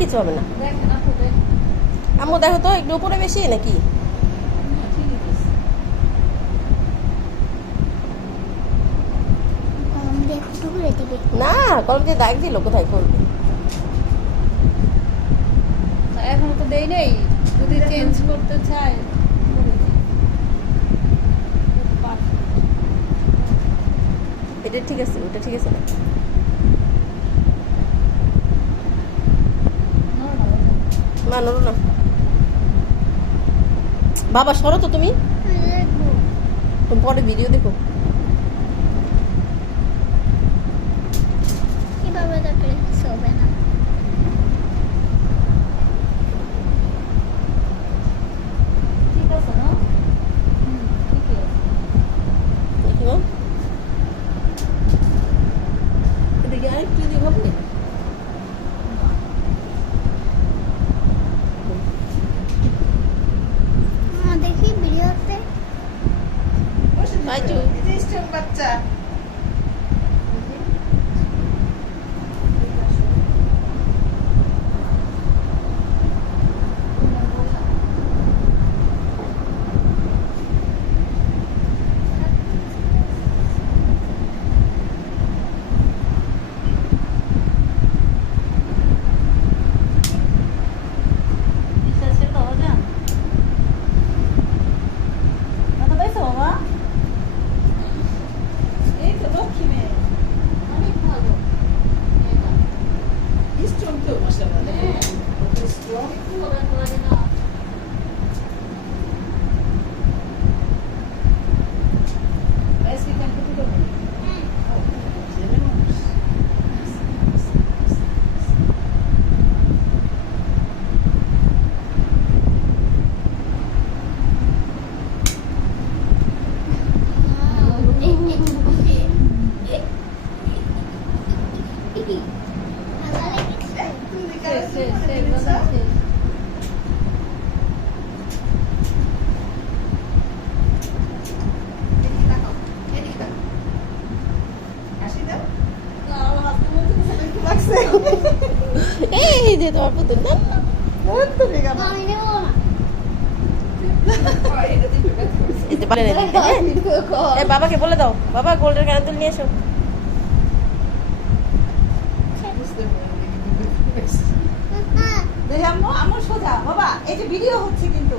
কিছু হবে না। আম্মু দেখো তো একটু উপরে বেশি নাকি? না কলম দিয়ে দাগ দিল, কোথায় করবে? এখন তো দেই নেই, যদি চেঞ্জ করতে চায় এটা ঠিক আছে, ওটা ঠিক আছে না? মানো না বাবা, সরো তো তুমি পরে ভিডিও দেখো। ঠিক আছে না? ঠিকই আছে। দেখো এদিকে আরেকটু দিয়ে হবে না? দেখি ভিডিওতে বাচ্চা এই যে তোমার পুতুল না এতে পারে না। এই বাবাকে বলে দাও, বাবা গোল্ডের কানের নিয়ে এসো। আমার সোজা বাবা, এই যে ভিডিও হচ্ছে কিন্তু